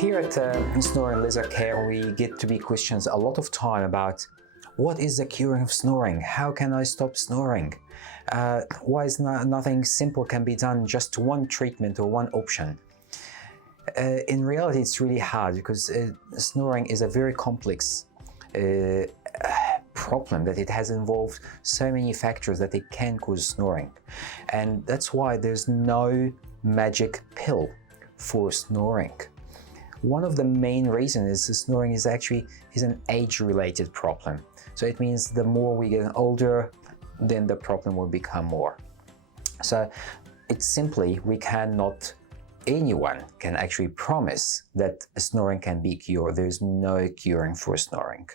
Here at Snoring Laser Care, we get to be questioned a lot of time about what is the curing of snoring? How can I stop snoring? Why is nothing simple can be done, just one treatment or one option? In reality, it's really hard because snoring is a very complex problem that it has involved so many factors that it can cause snoring. And that's why there's no magic pill for snoring. One of the main reasons is snoring is an age-related problem. So it means the more we get older, then the problem will become more. So it's simply, anyone can actually promise that snoring can be cured. There's no curing for snoring.